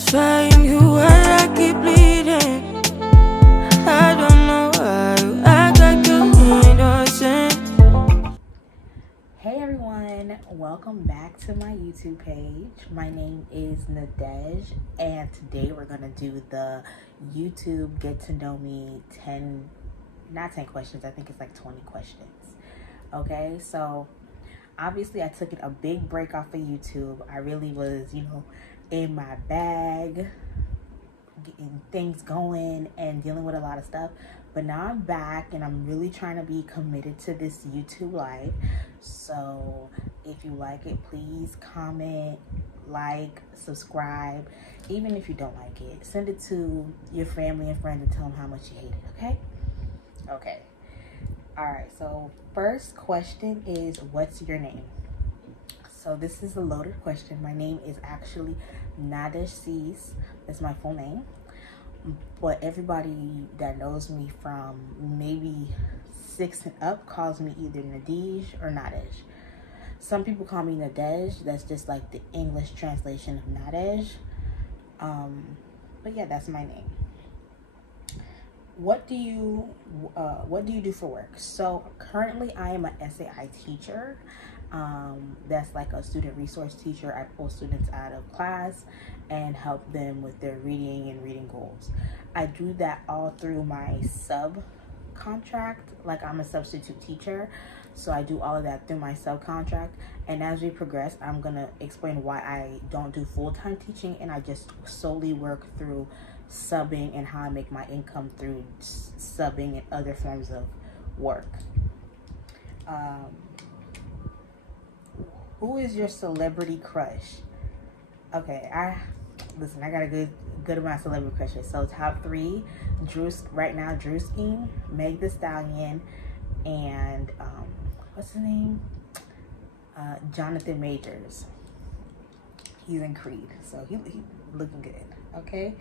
satisfying you while I keep bleeding. I don't know why you act like you innocent. Hey everyone, welcome back to my YouTube page. My name is Nadej, and today we're gonna do the YouTube get to know me not 10 questions, I think it's like 20 questions. Okay, so obviously I took a big break off of YouTube. I really was, in my bag, getting things going and dealing with a lot of stuff. But now I'm back and I'm really trying to be committed to this YouTube life. So if you like it, please comment, like, subscribe. Even if you don't like it, send it to your family and friends and tell them how much you hate it, okay? Okay. All right, so first question is, what's your name? So this is a loaded question. My name is actually Nadej. That's my full name. But everybody that knows me from maybe 6 and up calls me either Nadej or Nadej. Some people call me Nadej. That's just like the English translation of Nadej. But yeah, that's my name. What do you do for work? So currently I am a SAI teacher. That's like a student resource teacher. I pull students out of class and help them with their reading and reading goals. I do that all through my subcontract. Like, I'm a substitute teacher, so I do all of that through my subcontract. And as we progress, I'm gonna explain why I don't do full-time teaching and I just solely work through subbing and how I make my income through subbing and other forms of work. Who is your celebrity crush? Okay, I got a good amount of celebrity crushes. So top 3, right now, Drewski, Meg Thee Stallion, and what's his name? Jonathan Majors. He's in Creed, so he looking good. Okay.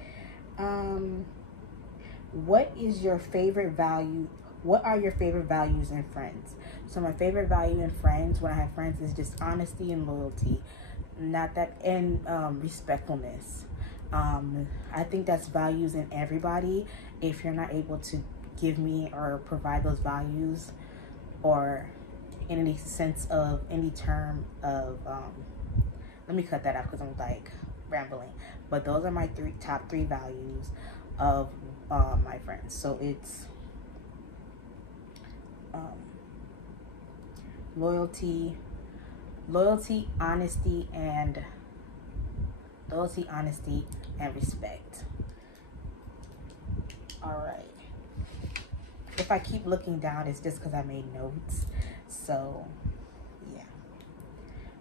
What is your favorite value? What are your favorite values in friends? So my favorite value in friends, when I have friends, is just honesty and loyalty, and respectfulness. I think that's values in everybody. If you're not able to give me or provide those values, or in any sense of any term of, let me cut that out because I'm like rambling. But those are my top three values of my friends. So it's loyalty, honesty, and respect. All right. If I keep looking down, it's just because I made notes. So yeah.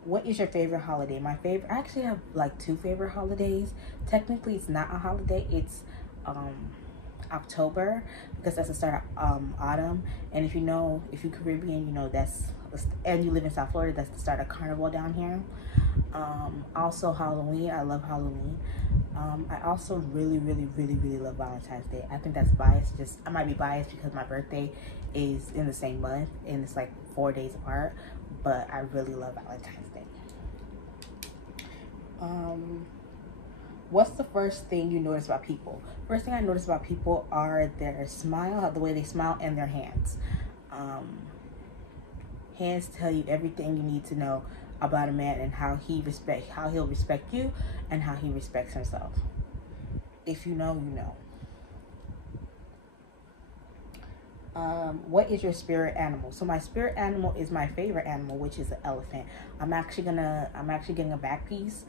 What is your favorite holiday? I actually have like 2 favorite holidays. Technically, it's not a holiday. It's October, because that's the start of autumn. And if you're Caribbean, and you live in South Florida, that's the start of Carnival down here. Also Halloween. I love Halloween. I also really love Valentine's Day. I think that's biased. I might be biased because my birthday is in the same month and it's like 4 days apart, but I really love Valentine's Day. What's the first thing you notice about people? First thing I notice about people are their smile, the way they smile, and their hands. Hands tell you everything you need to know about a man and how he'll respect you and how he respects himself. If you know, you know. What is your spirit animal? So my spirit animal is my favorite animal, which is an elephant. I'm actually getting a back piece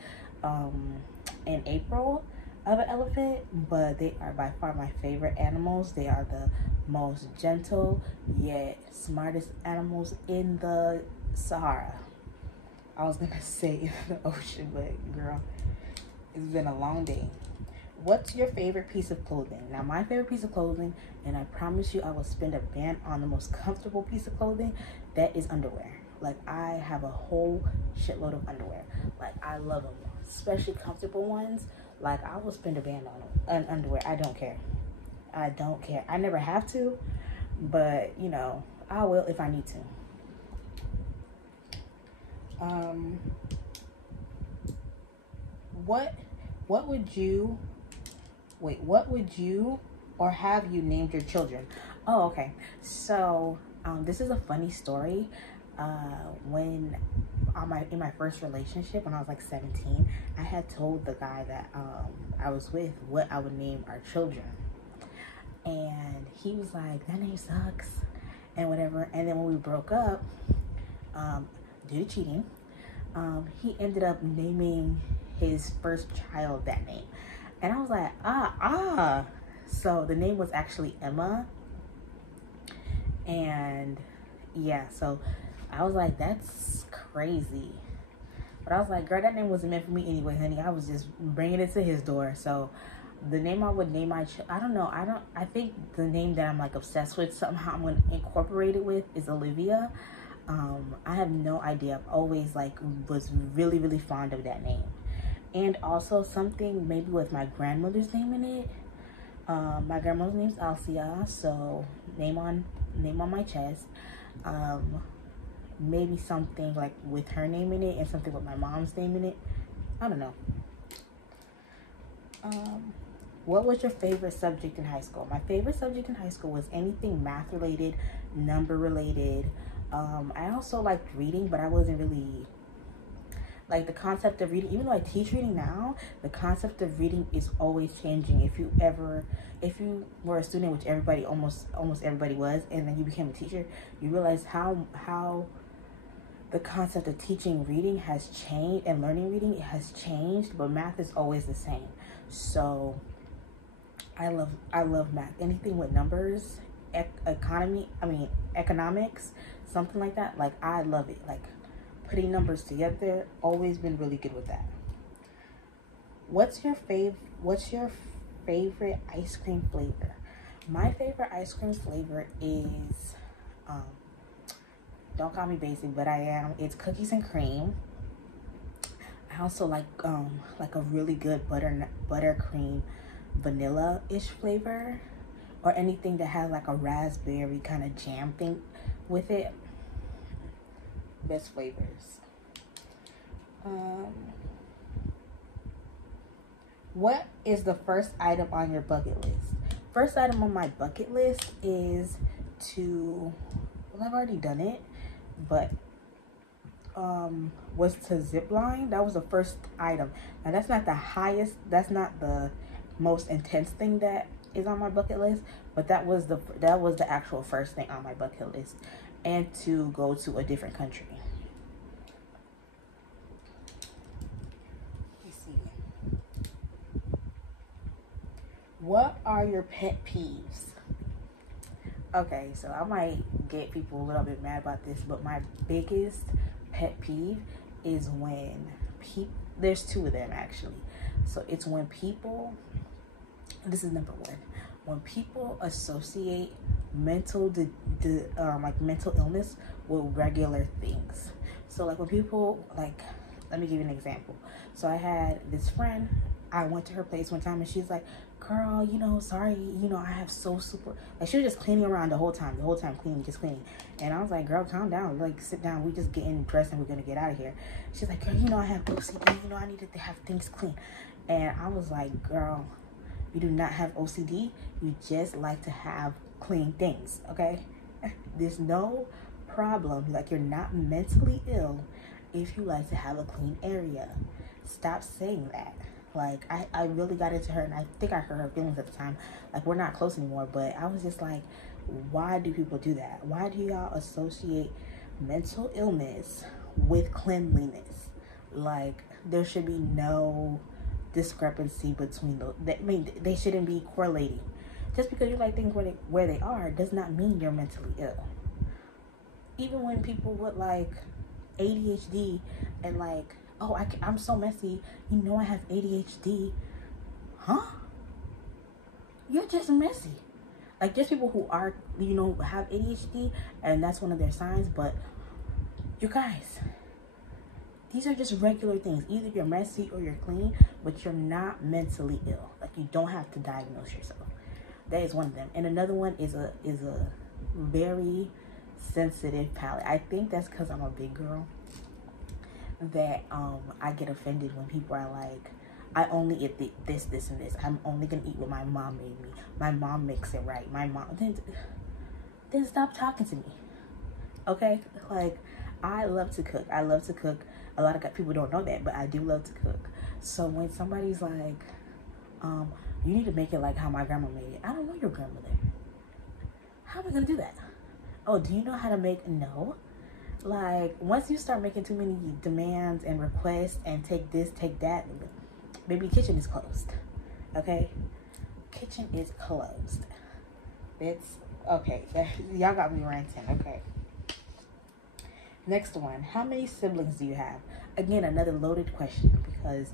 in April of an elephant, but they are by far my favorite animals. They are the most gentle yet smartest animals in the Sahara. I was gonna say in the ocean, but girl, it's been a long day. What's your favorite piece of clothing? Now, my favorite piece of clothing, and I promise you I will spend a band on the most comfortable piece of clothing, that is underwear. Like, I have a whole shitload of underwear. Like, I love them, especially comfortable ones. Like, I will spend a band on underwear. I don't care. I never have to, but I will if I need to. What what would you or have you named your children? Oh, okay. So this is a funny story. When in my first relationship, when I was like 17, I had told the guy that I was with what I would name our children, and he was like, that name sucks and whatever. And then when we broke up, due to cheating, he ended up naming his first child that name, and I was like, so the name was actually Emma. And yeah, so I was like, that's crazy. But I was like, girl, that name wasn't meant for me anyway, honey. I was just bringing it to his door. So the name I would name my I don't know. I think the name that I'm like obsessed with, somehow I'm going to incorporate it with, is Olivia. I have no idea. I've always like was really, really fond of that name. And also something maybe with my grandmother's name in it. My grandmother's name's Alcia, so name on my chest. Maybe something like with her name in it and something with my mom's name in it. I don't know. What was your favorite subject in high school? My favorite subject in high school was anything math related, number related. I also liked reading, but I wasn't really like the concept of reading. Even though I teach reading now, the concept of reading is always changing. If you were a student, which everybody, almost everybody was, and then you became a teacher, you realize how the concept of teaching reading has changed, and learning reading, it has changed, but math is always the same. So I love math. Anything with numbers, economics, something like that. Like, I love it. Like, putting numbers together, always been really good with that. What's your favorite ice cream flavor? My favorite ice cream flavor is don't call me basic, but I am. It's cookies and cream. I also like a really good buttercream vanilla-ish flavor, or anything that has like a raspberry kind of jam thing with it. Best flavors. What is the first item on your bucket list? First item on my bucket list is to, well, I've already done it, but was to zip line. That was the first item. Now that's not the highest, that's not the most intense thing that is on my bucket list, but that was the actual first thing on my bucket list. And to go to a different country. Let's see. What are your pet peeves? Okay, so I might get people a little bit mad about this, but my biggest pet peeve is when there's two of them actually. So it's when people, this is number one, when people associate mental illness with regular things. So like when people, like, let me give you an example. So I had this friend, I went to her place one time and she's like, girl, sorry, I have super, like, she was just cleaning around the whole time cleaning, just cleaning. And I was like, girl, calm down, like, sit down, we just getting dressed and we're gonna get out of here. She's like, girl, I have OCD, I needed to have things clean. And I was like, girl, you do not have OCD, you just like to have clean things, okay? There's no problem, like, you're not mentally ill if you like to have a clean area. Stop saying that. Like, I really got into her, and I think I hurt her feelings at the time. Like, we're not close anymore, but I was just like, why do people do that? Why do y'all associate mental illness with cleanliness? Like, there should be no discrepancy between those. I mean, they shouldn't be correlating. Just because you like things where they are does not mean you're mentally ill. Even when people with like ADHD and like, oh, I'm so messy, I have ADHD. Huh? You're just messy. Like, there's people who are, have ADHD and that's one of their signs, but you guys, these are just regular things. Either you're messy or you're clean, but you're not mentally ill. Like, you don't have to diagnose yourself. That is one of them. And another one is a very sensitive palate. I think that's because I'm a big girl, that I get offended when people are like, I only eat this, and this. I'm only gonna eat what my mom made me. My mom makes it right. My mom, then stop talking to me. Okay? Like, I love to cook. I love to cook. A lot of people don't know that, but I do love to cook. So when somebody's like, you need to make it like how my grandma made it. I don't know your grandmother. How am I gonna do that? Oh, do you know how to make? No. Like, once you start making too many demands and requests and take this, take that, baby, kitchen is closed. Okay? Kitchen is closed. It's okay. Y'all got me ranting. Okay. Next one. How many siblings do you have? Again, another loaded question, because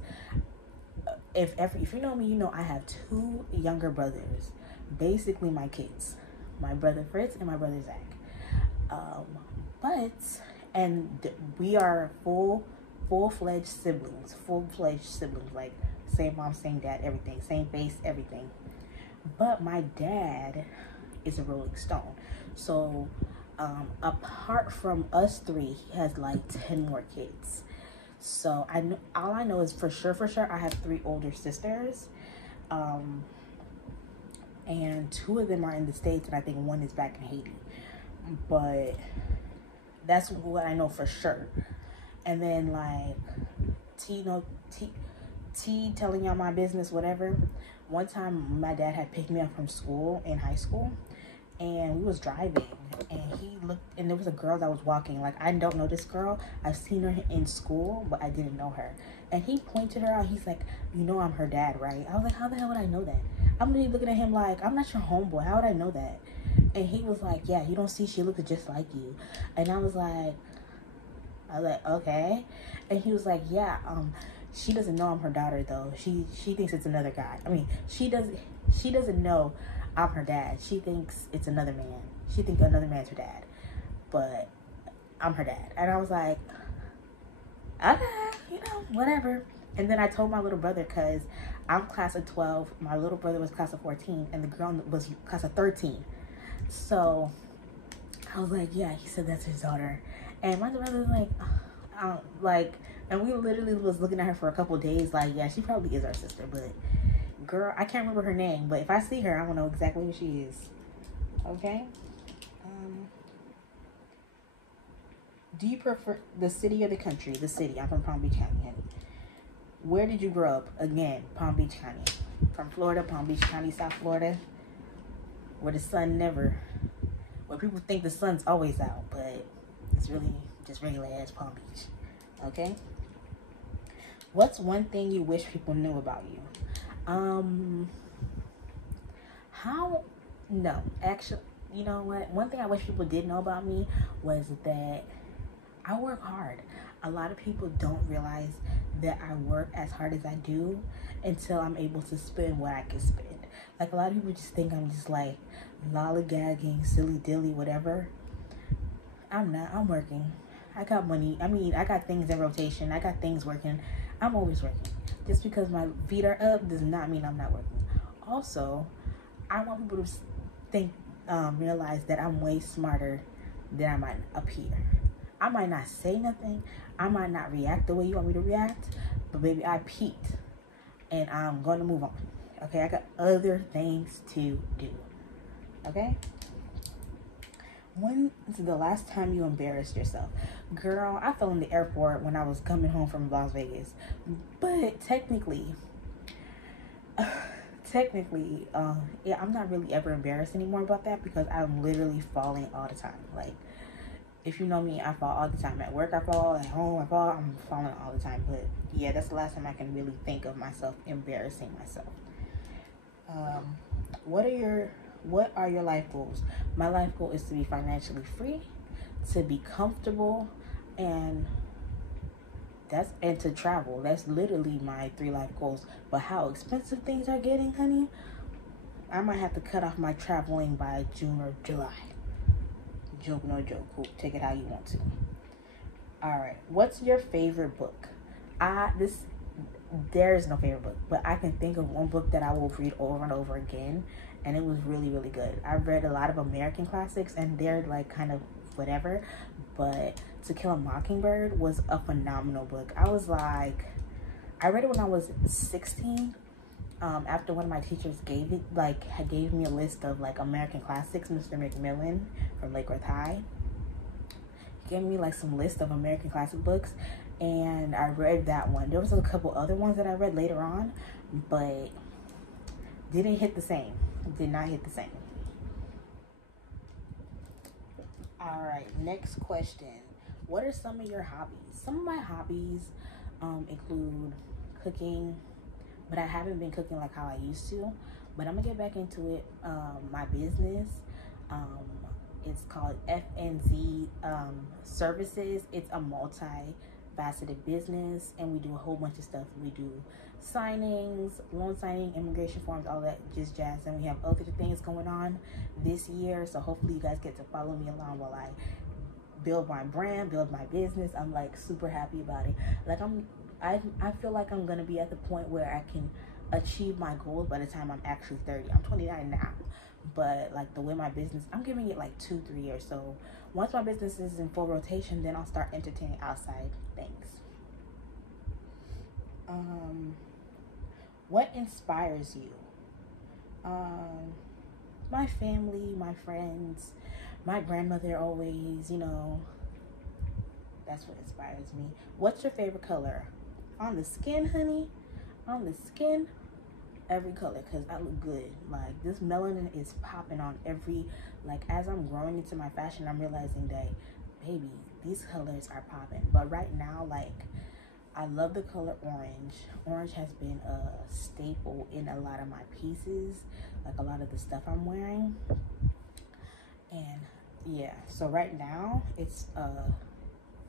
if you know me, you know I have 2 younger brothers. Basically my kids. My brother Fritz and my brother Zach. We are full-fledged siblings. Like same mom, same dad, everything. Same face, everything. But my dad is a Rolling Stone. So apart from us 3, he has like 10 more kids. So all I know is for sure I have 3 older sisters. And 2 of them are in the States, and I think 1 is back in Haiti. But that's what I know for sure. And then like T telling y'all my business, whatever. One time my dad had picked me up from school in high school, and we was driving, and he looked, and there was a girl that was walking. Like, I don't know this girl. I've seen her in school, but I didn't know her. And he pointed her out. He's like, you know I'm her dad, right? I was like, how the hell would I know that? I'm really looking at him like, I'm not your homeboy. How would I know that? And he was like, yeah, you don't see she looks just like you. And I was like, okay. And he was like, yeah, she doesn't know I'm her daughter though. She thinks it's another guy. I mean, she doesn't know I'm her dad. She thinks it's another man. She thinks another man's her dad. But I'm her dad. And I was like, okay, you know, whatever. And then I told my little brother, because I'm class of 12. My little brother was class of 14. And the girl was class of 13. So I was like, yeah, he said that's his daughter. And my brother was like, and we literally was looking at her for a couple of days. Like, yeah, she probably is our sister. But girl, I can't remember her name. But if I see her, I will know exactly who she is. Okay? Do you prefer the city or the country? The city. I'm from Palm Beach County. Where did you grow up? Again, Palm Beach County. From Florida, Palm Beach County, South Florida. Where the sun where people think the sun's always out, but it's really just regular ass Palm Beach. Okay? What's one thing you wish people knew about you? No, actually, you know what? One thing I wish people did know about me was that I work hard. A lot of people don't realize that I work as hard as I do until I'm able to spend what I can spend. Like, a lot of people just think I'm just like lollygagging, silly dilly, whatever. I'm not. I'm working. I got money. I mean, I got things in rotation. I got things working. I'm always working. Just because my feet are up does not mean I'm not working. Also, I want people to realize that I'm way smarter than I might appear. I might not say nothing. I might not react the way you want me to react. But baby, I peaked. And I'm going to move on. Okay, I got other things to do. Okay? When is the last time you embarrassed yourself? Girl, I fell in the airport when I was coming home from Las Vegas. But technically, yeah, I'm not really ever embarrassed anymore about that, because I'm literally falling all the time. Like, if you know me, I fall all the time. At work, I fall. At home, I fall. I'm falling all the time. But yeah, that's the last time I can really think of myself embarrassing myself. What are your life goals? My life goal is to be financially free, to be comfortable, and to travel. That's literally my 3 life goals. But how expensive things are getting, honey, I might have to cut off my traveling by June or July. Joke, no joke. Cool. Take it how you want to. All right. What's your favorite book? There is no favorite book, but I can think of one book that I will read over and over again, and it was really, really good. I've read a lot of American classics, and they're like kind of whatever, but To Kill a Mockingbird was a phenomenal book. I was like, I read it when I was 16. After one of my teachers gave me a list of like American classics, Mr. McMillan from Lake Worth High. He gave me like some list of American classic books, and I read that one. There was a couple other ones that I read later on, but didn't hit the same. Did not hit the same. All right, next question. What are some of your hobbies? Some of my hobbies include cooking, but I haven't been cooking like how I used to. But I'm gonna get back into it. My business, it's called FNZ Services. It's a multi-faceted business, and we do a whole bunch of stuff. We do signings, loan signing, immigration forms, all that just jazz. And we have other things going on this year. So hopefully you guys get to follow me along while I build my brand, build my business. I'm like super happy about it. Like I feel like I'm gonna be at the point where I can achieve my goals by the time I'm actually 30. I'm 29 now, but like the way my business, I'm giving it like 2-3 years. So once my business is in full rotation, then I'll start entertaining outside things. What inspires you? My family, my friends, my grandmother always, you know, that's what inspires me. What's your favorite color? On the skin, honey, on the skin, every color, because I look good. Like, this melanin is popping on every, like, as I'm growing into my fashion, I'm realizing that, baby, these colors are popping. But right now, like, I love the color orange. Orange has been a staple in a lot of my pieces, like a lot of the stuff I'm wearing. And yeah, so right now it's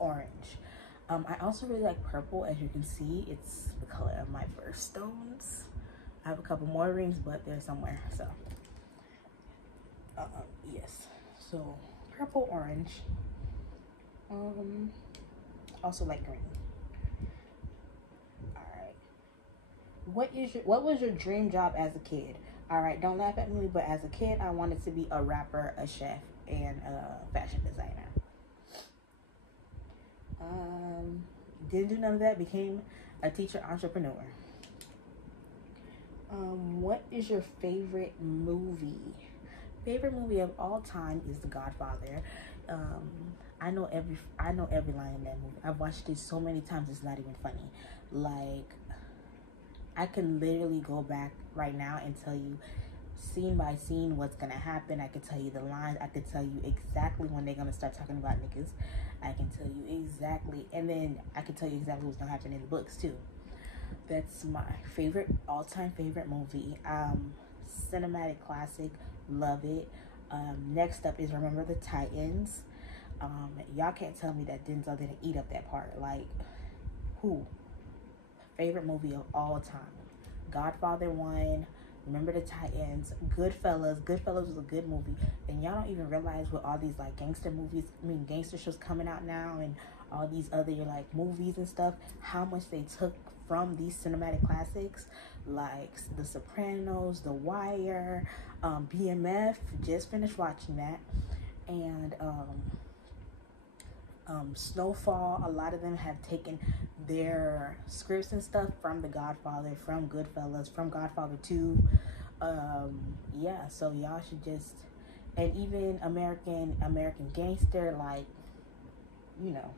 orange. I also really like purple. As you can see, it's the color of my birthstones. I have a couple more rings, but they're somewhere. So yes, so purple, orange. Also like green. What was your dream job as a kid? All right, don't laugh at me, but as a kid, I wanted to be a rapper, a chef, and a fashion designer. Didn't do none of that. Became a teacher, entrepreneur. What is your favorite movie? Favorite movie of all time is The Godfather. I know every line in that movie. I've watched it so many times, it's not even funny. Like, I can literally go back right now and tell you scene by scene what's gonna happen. I could tell you the lines. I could tell you exactly when they're gonna start talking about niggas. I can tell you exactly, and then I can tell you exactly what's gonna happen in the books too. That's my favorite, all-time favorite movie. Cinematic classic, love it. Next up is Remember the Titans. Y'all can't tell me that Denzel didn't eat up that part. Like, who? Favorite movie of all time. Godfather 1, Remember the Titans, Goodfellas. Goodfellas was a good movie. And y'all don't even realize with all these like gangster movies, gangster shows coming out now and all these other like movies and stuff, how much they took from these cinematic classics like The Sopranos, The Wire, BMF, just finished watching that, and Snowfall. A lot of them have taken their scripts and stuff from The Godfather, from Goodfellas, from Godfather 2. Yeah, so y'all should just, and even American Gangster, like, you know.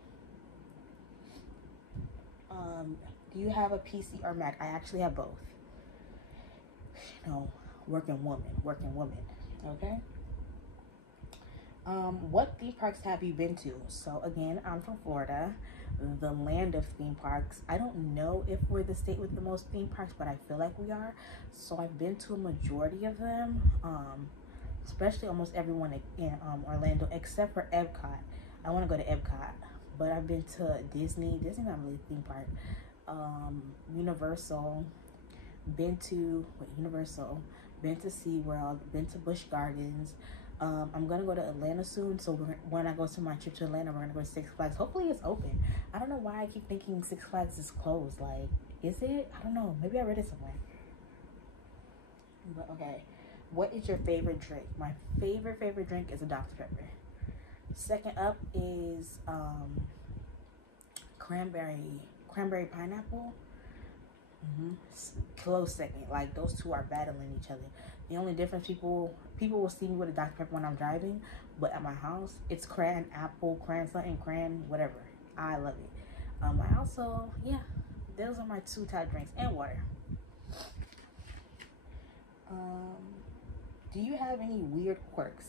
Do you have a PC or Mac? I actually have both. You know, working woman, okay? What theme parks have you been to? So again, I'm from Florida, the land of theme parks. I don't know if we're the state with the most theme parks, but I feel like we are. So I've been to a majority of them, especially almost everyone in Orlando, except for Epcot. I want to go to Epcot, but I've been to Disney. Disney's not really a theme park. Universal, been to SeaWorld, been to Busch Gardens. I'm gonna go to Atlanta soon, so when I go to my trip to Atlanta, we're gonna go to Six Flags. Hopefully it's open. I don't know why I keep thinking Six Flags is closed. Like, is it? I don't know. Maybe I read it somewhere. But okay, what is your favorite drink? My favorite drink is a Dr. Pepper. Second up is cranberry pineapple. Close second. Like, those two are battling each other. The only difference, people will see me with a Dr. Pepper when I'm driving, but at my house, it's cran apple, cran something, cran whatever. I love it. I also, yeah, those are my two top drinks, and water. Do you have any weird quirks?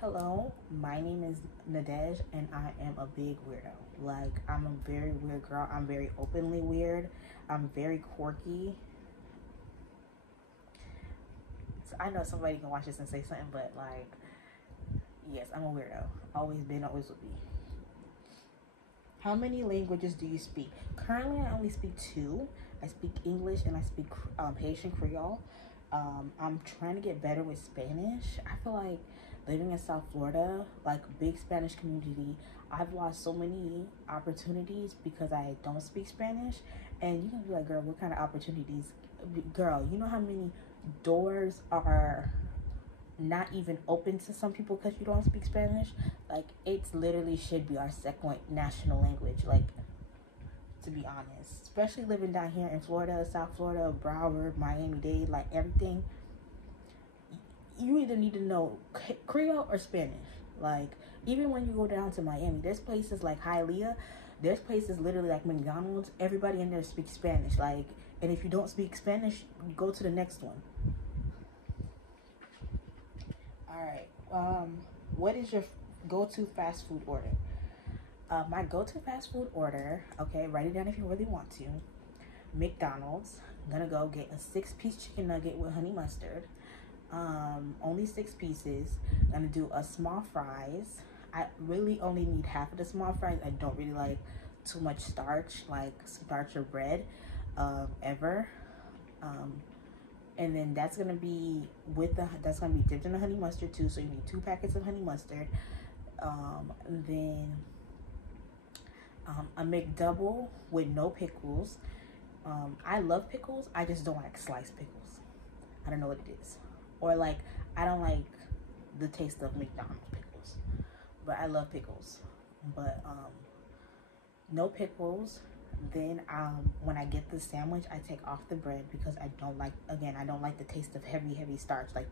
Hello, my name is Nadej, and I am a big weirdo. Like, I'm a very weird girl. I'm very openly weird. I'm very quirky. So I know somebody can watch this and say something, but like, yes, I'm a weirdo. Always been, always will be. How many languages do you speak? Currently, I only speak 2. I speak English and I speak Haitian Creole. I'm trying to get better with Spanish. I feel like living in South Florida, like big Spanish community, I've lost so many opportunities because I don't speak Spanish. And you can be like, girl, what kind of opportunities? Girl, you know how many doors are not even open to some people because you don't speak Spanish? Like, it's literally should be our second national language, like, to be honest. Especially living down here in Florida, South Florida, Broward, Miami-Dade, like everything. You either need to know Creole or Spanish. Like, even when you go down to Miami, there's places like Hialeah, there's places literally like McDonald's, everybody in there speaks Spanish. Like, and if you don't speak Spanish, you go to the next one. Alright, what is your go-to fast food order? My go-to fast food order, okay, write it down if you really want to. McDonald's. I'm gonna go get a 6-piece chicken nugget with honey mustard. Only 6 pieces. Gonna do a small fries. I really only need half of the small fries. I don't really like too much starch, like starch or bread, ever. And then that's gonna be that's gonna be dipped in the honey mustard too. So you need 2 packets of honey mustard. Then a McDouble with no pickles. I love pickles. I just don't like sliced pickles. I don't know what it is. Or like, I don't like the taste of McDonald's pickles. But I love pickles. But no pickles. Then when I get the sandwich, I take off the bread because I don't like, again, I don't like the taste of heavy starch. Like,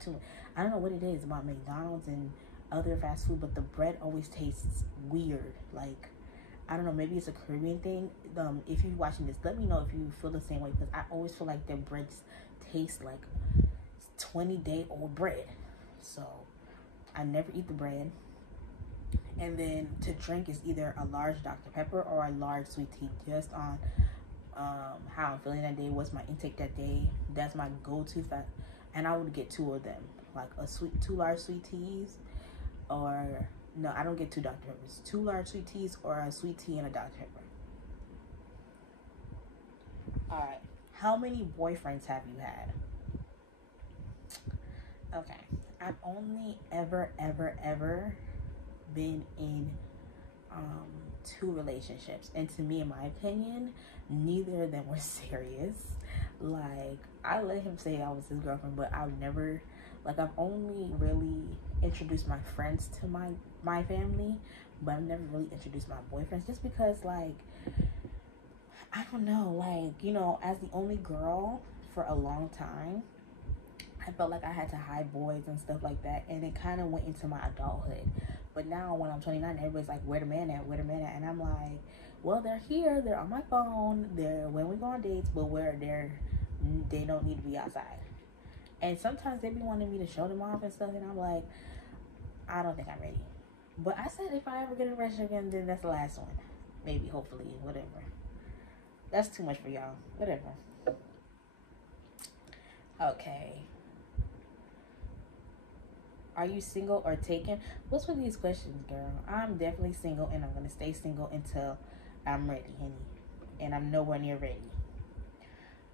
I don't know what it is about McDonald's and other fast food, but the bread always tastes weird. Like, I don't know, maybe it's a Caribbean thing. If you're watching this, let me know if you feel the same way, because I always feel like their breads taste like 20-day-old bread. So I never eat the bread. And then to drink is either a large Dr. Pepper or a large sweet tea, just on how I'm feeling that day, what's my intake that day. That's my go-to fat. And I would get 2 of them, like 2 large sweet teas, or no, I don't get 2 Dr. Peppers. 2 large sweet teas or a sweet tea and a Dr. Pepper. Alright. How many boyfriends have you had? Okay. I've only ever been in 2 relationships. And to me, in my opinion, neither of them were serious. Like, I let him say I was his girlfriend, but I've never, like, I've only really introduced my friends to my family, but I've never really introduced my boyfriends, just because, like, I don't know, like, you know, as the only girl for a long time, I felt like I had to hide boys and stuff like that, and it kind of went into my adulthood. But now when I'm 29, everybody's like, where the man at, and I'm like, well, they're here, they're on my phone, they're when we go on dates, but they don't need to be outside. And sometimes they be wanting me to show them off and stuff, and I'm like, I don't think I'm ready. But I said if I ever get in a relationship again, then that's the last one. Maybe, hopefully, whatever. That's too much for y'all. Whatever. Okay. Are you single or taken? What's with these questions, girl? I'm definitely single, and I'm going to stay single until I'm ready, honey. And I'm nowhere near ready.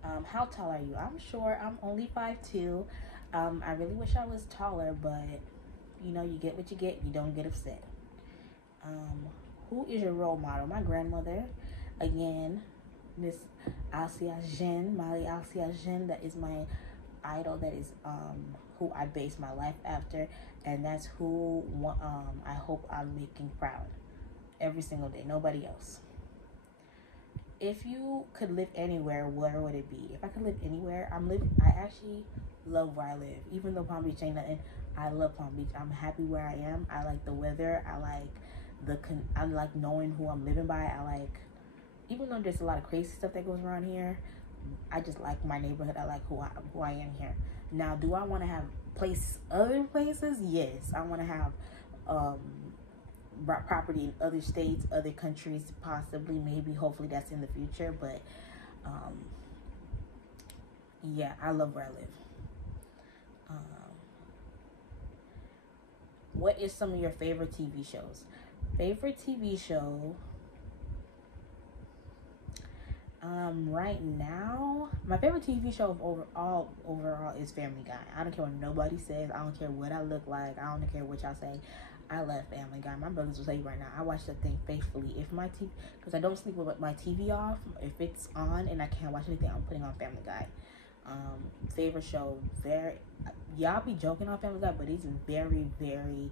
How tall are you? I'm short. I'm only 5'2". I really wish I was taller, but, you know, you get what you get. You don't get upset. Who is your role model? My grandmother. Again, Miss Alcia Jean, Molly Alcia Jean. That is my idol. That is who I base my life after, and that's who I hope I'm making proud every single day. Nobody else. if you could live anywhere, where would it be? If I could live anywhere, I actually love where I live. Even though Palm Beach ain't nothing, I love Palm Beach. I'm happy where I am. I like the weather. I like knowing who I'm living by. I like, even though there's a lot of crazy stuff that goes around here, I just like my neighborhood. I like who I am here. Now, do I want to have other places? Yes, I want to have property in other states, other countries, possibly, maybe, hopefully that's in the future. But yeah, I love where I live. What is some of your favorite TV shows? Favorite TV show right now, my favorite TV show overall is Family Guy. I don't care what nobody says. I don't care what I look like. I don't care what y'all say. I love Family Guy. My brothers will tell you right now, I watch that thing faithfully. If my TV, because I don't sleep with my TV off. If it's on and I can't watch anything, I'm putting on Family Guy. Favorite show, y'all be joking on Family Guy, but it's very, very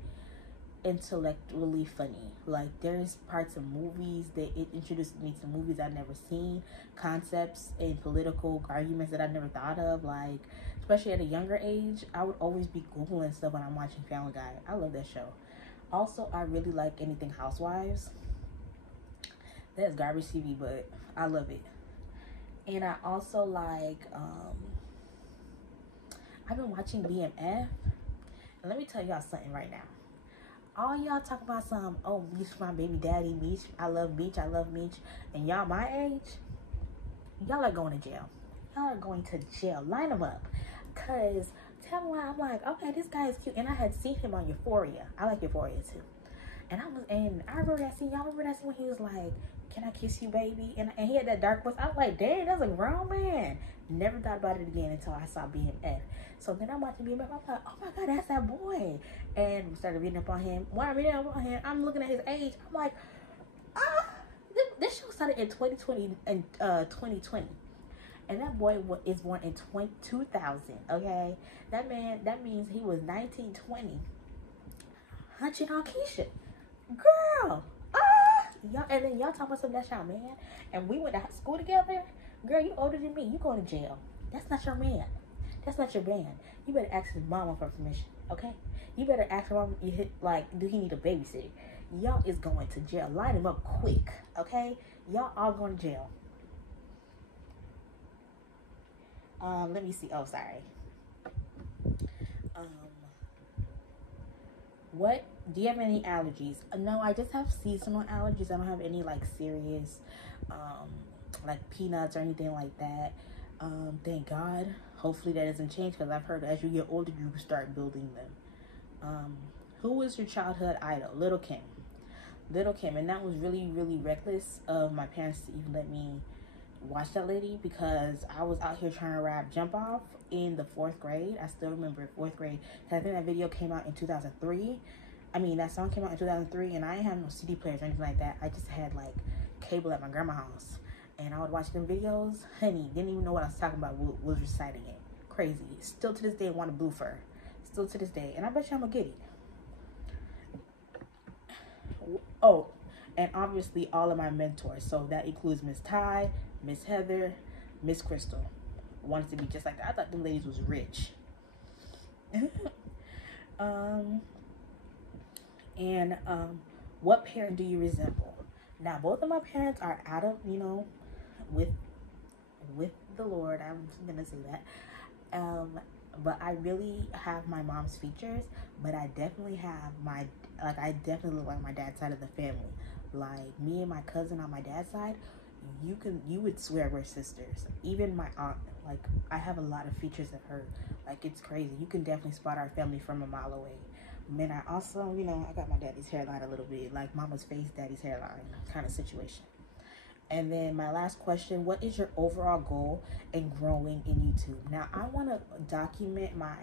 intellectually funny. Like, there's parts of movies that it introduced me to movies I've never seen, concepts and political arguments that I never thought of. Like, especially at a younger age, I would always be Googling stuff when I'm watching Family Guy. I love that show. Also, I really like anything Housewives. That's garbage TV, but I love it. And I also like I've been watching BMF, and let me tell y'all something right now. All y'all talk about some, oh, Meech, my baby daddy, Meech, I love Meech, and y'all my age, y'all are going to jail. Y'all are going to jail. Line them up. Cause tell me why. I'm like, okay, this guy is cute, and I had seen him on Euphoria. I like Euphoria too. And I remember that scene. Y'all remember that scene when he was like, "Can I kiss you, baby?" And he had that dark voice. I was like, dang, that's a grown man. Never thought about it again until I saw BMF. So then I'm watching BMF. I'm like, oh my God, that's that boy. And started reading up on him. When I read up on him, I'm looking at his age. I'm like, this show started in 2020 and 2020. And that boy is born in 2000. Okay, that means he was 1920. Hunching on Keisha, girl. Y'all, and then y'all talking about something, that's y'all man. And we went to school together. Girl, you older than me. You going to jail. That's not your man. That's not your man. You better ask his mama for permission, okay? You better ask her mama, do he need a babysitter? Y'all is going to jail. Line him up quick, okay? Y'all all going to jail. Let me see. Oh, sorry. What do you have any allergies? No, I just have seasonal allergies. I don't have any like serious like peanuts or anything like that. Thank God. Hopefully that doesn't change, because I've heard as you get older you start building them. Who was your childhood idol? Little Kim. And that was really, really reckless of my parents to even let me watch that lady, because I was out here trying to rap Jump Off in the 4th grade. I still remember 4th grade. I think that video came out in 2003. I mean, that song came out in 2003, and I didn't have no CD players or anything like that. I just had like cable at my grandma's house, and I would watch them videos. Honey, didn't even know what I was talking about. Was reciting it. Crazy. Still to this day, want a blue fur. Still to this day, and I bet you I'm gonna get it. Oh, and obviously all of my mentors. So that includes Miss Ty, Miss Heather, Miss Crystal. Wanted to be just like that. I thought them ladies was rich. What parent do you resemble? Now, both of my parents are out of, with the Lord. I'm gonna say that. But I really have my mom's features, but I definitely have I definitely look like my dad's side of the family. Like, me and my cousin on my dad's side, you would swear we're sisters. Even my aunt, like, I have a lot of features of her. Like, it's crazy. You can definitely spot our family from a mile away. Man, I also, I got my daddy's hairline a little bit, like mama's face, daddy's hairline kind of situation. And then my last question, what is your overall goal in growing in YouTube? Now, I want to document my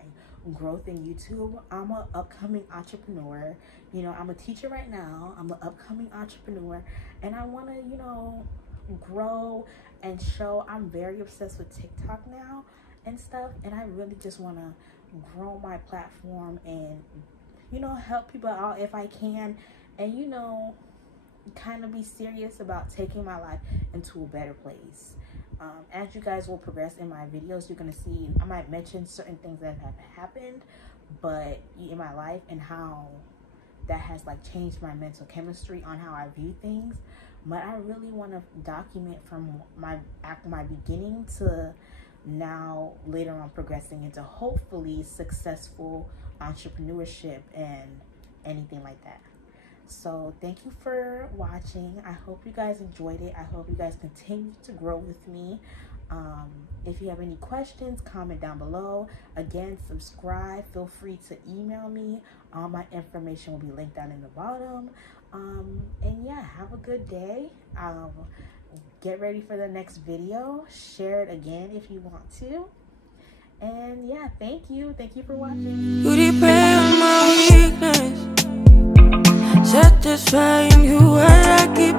growth in YouTube. I'm an upcoming entrepreneur. I'm a teacher right now. I'm an upcoming entrepreneur. And I want to, grow and show. I'm very obsessed with TikTok now and stuff. And I really just want to grow my platform and, help people out if I can. And, kind of be serious about taking my life into a better place. As you guys will progress in my videos, you're going to see I might mention certain things that have happened but in my life and how that has like changed my mental chemistry on how I view things. But I really want to document from my beginning to now, later on, progressing into hopefully successful entrepreneurship and anything like that. So thank you for watching. I hope you guys enjoyed it. I hope you guys continue to grow with me. If you have any questions, comment down below. Again, subscribe. Feel free to email me. All my information will be linked down in the bottom. And yeah, have a good day. Get ready for the next video. Share it again if you want to. And yeah, thank you for watching. You depend on my weakness, satisfying you while I keep